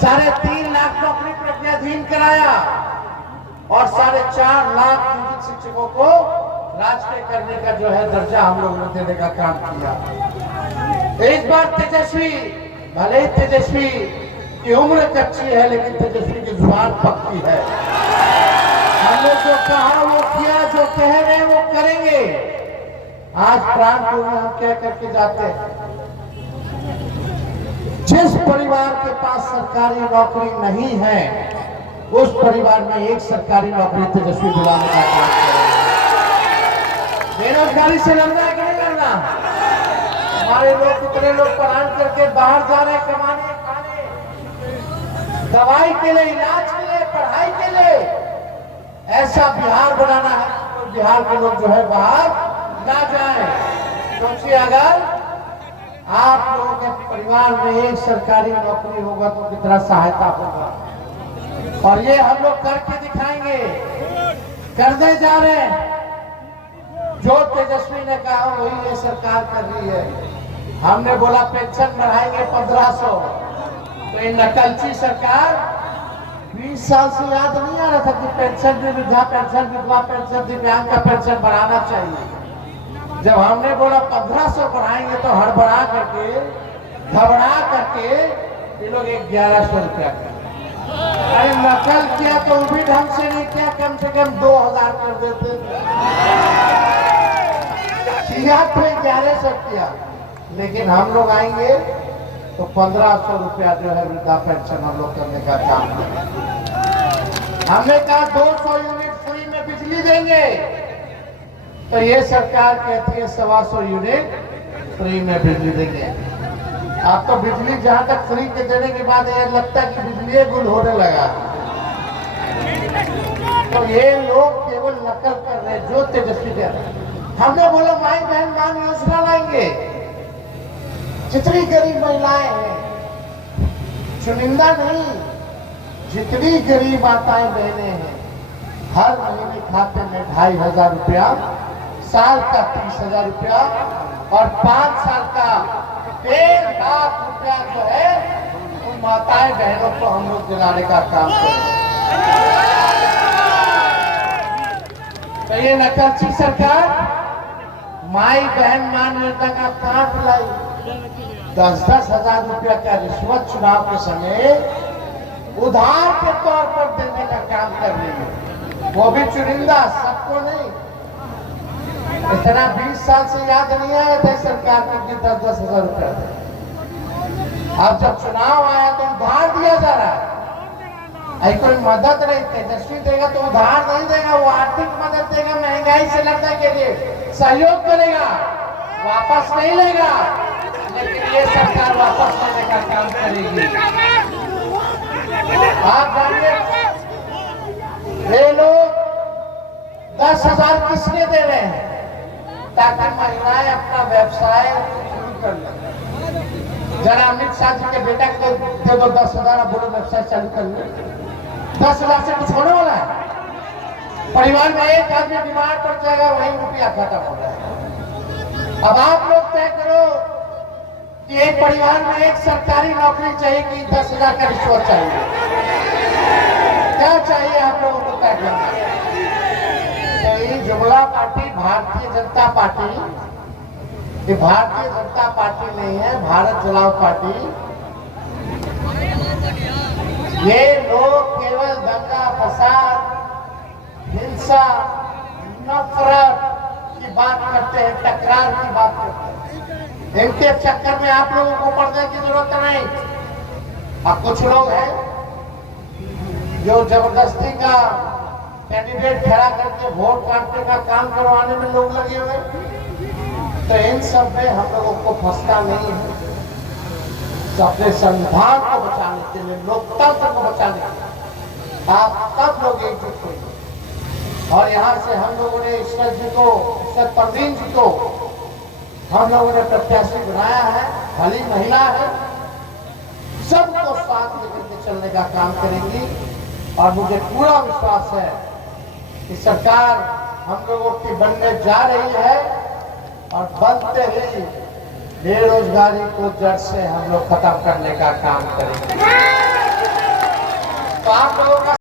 3.5 लाख नौकरी प्रज्ञाधीन कराया और 4.5 लाख नियोजित शिक्षकों को राजकीय करने का जो है दर्जा हम लोगों ने देने का काम किया। इस बार तेजस्वी, भले ही तेजस्वी की उम्र कच्ची है लेकिन तेजस्वी की जुबान पक्की है। हमने जो कहा वो किया, जो कह रहे हैं वो करेंगे। आज प्राणपुर में हम कह करके जाते हैं, जिस परिवार के पास सरकारी नौकरी नहीं है उस परिवार में एक सरकारी नौकरी तेजस्वी दिलाने का काम करेंगे। बेरोजगारी से लड़ना है कि नहीं लड़ना? हमारे लोग, कितने लोग पढ़ाई करके बाहर जा रहे हैं कमाने, खाने, दवाई के लिए, इलाज के लिए, पढ़ाई के लिए। ऐसा बिहार बनाना है तो बिहार के लोग जो है बाहर ना जाएं, क्योंकि अगर आप लोगों के परिवार में एक सरकारी नौकरी होगा तो कितना सहायता होगा। और ये हम लोग करके दिखाएंगे, करने जा रहे हैं। जो तेजस्वी ने कहा वही ये सरकार कर रही है। हमने बोला पेंशन बढ़ाएंगे 1500, तो ये नकलची सरकार 20 साल से याद नहीं आ रहा था कि पेंशन भी, वृद्धा पेंशन, विधवा पेंशन, दिव्यांग का पेंशन बढ़ाना चाहिए। जब हमने बोला 1500 बढ़ाएंगे तो हड़बड़ा करके, घबरा करके ये लोग 1100 रुपया कर। अरे नकल किया तो वो भी ढंग से नहीं किया, कम से कम 2000 कर देते। किया तो 1100 किया, लेकिन हम लोग आएंगे तो 1500 रुपया जो है वृद्धा पेंशन हम लोग करने का काम करेंगे। हमने कहा 200 यूनिट फ्री में बिजली देंगे, तो ये सरकार कहती है 125 यूनिट फ्री में बिजली देंगे। आप तो बिजली जहां तक फ्री के देने के बाद ये लगता है कि बिजली गुल होने लगा। तो ये लोग केवल नकल कर रहे, जो तेजस्वी कह रहे। हमने बोला माई बहन मान योजना लाएंगे। जितनी गरीब महिलाएं हैं, चुनिंदा नहीं, जितनी गरीब माताएं बहनें हैं, हर महीने खाते में 2500 रुपया, साल का 30,000 रुपया और 5 साल का 1.5 लाख रुपया जो है उन माताएं बहनों को हम लोग दिलाने का काम करें। तो ये नकलची सरकार माई बहन मान योजना का काट लाई। 10-10 हजार रुपया का रिश्वत चुनाव के समय उधार के तौर पर देने का काम कर रही है, वो भी चुनिंदा, सबको नहीं। इतना 20 साल से याद नहीं आया था सरकार को कि 10-10 हजार रुपया दे। अब जब चुनाव आया तो उधार दिया जा रहा है। कोई मदद नहीं, तेजस्वी देगा तो उधार नहीं देगा, वो आर्थिक मदद देगा, महंगाई से लड़ने के लिए सहयोग करेगा, वापस नहीं लेगा। लेकिन ये सरकार वापस लेने का काम करेगी। आप जानिए, ये लोग 10,000 किसने दे रहे हैं? ताकि महिलाएं अपना व्यवसाय शुरू कर लें। जरा अमित शाह जी के बेटा को दे दो 10,000, बोलो व्यवसाय चालू कर ले। 10,000 से कुछ होने वाला है? परिवार में एक आदमी बीमार पड़ जाएगा, वही रुपया खत्म हो जाएगा। अब आप लोग तय करो कि एक परिवार में एक सरकारी नौकरी चाहिए कि 10,000 का रिश्वत चाहिए? क्या चाहिए आप लोगों को तय करना? तो ये जुमला पार्टी, भारतीय जनता पार्टी, ये भारतीय जनता पार्टी नहीं है, भारत जलाओ पार्टी। ये लोग केवल दंगा फसाद, हिंसा, नफरत की बात करते हैं, टकरार की बात करते हैं। इनके चक्कर में आप लोगों को पड़ने की जरूरत नहीं। अब कुछ लोग हैं जो जबरदस्ती का कैंडिडेट खड़ा करके वोट काटने का काम करवाने में लोग लगे हुए, तो इन सब में हम लोगों को फंसना नहीं है। तो अपने संविधान को बचाने के लिए, लोकतंत्र को बचाने के लिए आप सब लोग एकजुट होइए। और यहाँ से हम लोगों ने ईश्वर जी को, ईश्वर परवीन जी को हम लोगों ने प्रत्याशी बनाया है। भली महिला है, सबको साथ लेकर के चलने का काम करेंगी। और मुझे पूरा विश्वास है कि सरकार हम लोगों की बनने जा रही है और बनते ही बेरोजगारी को जड़ से हम लोग खत्म करने का काम करेंगे। आप लोगों का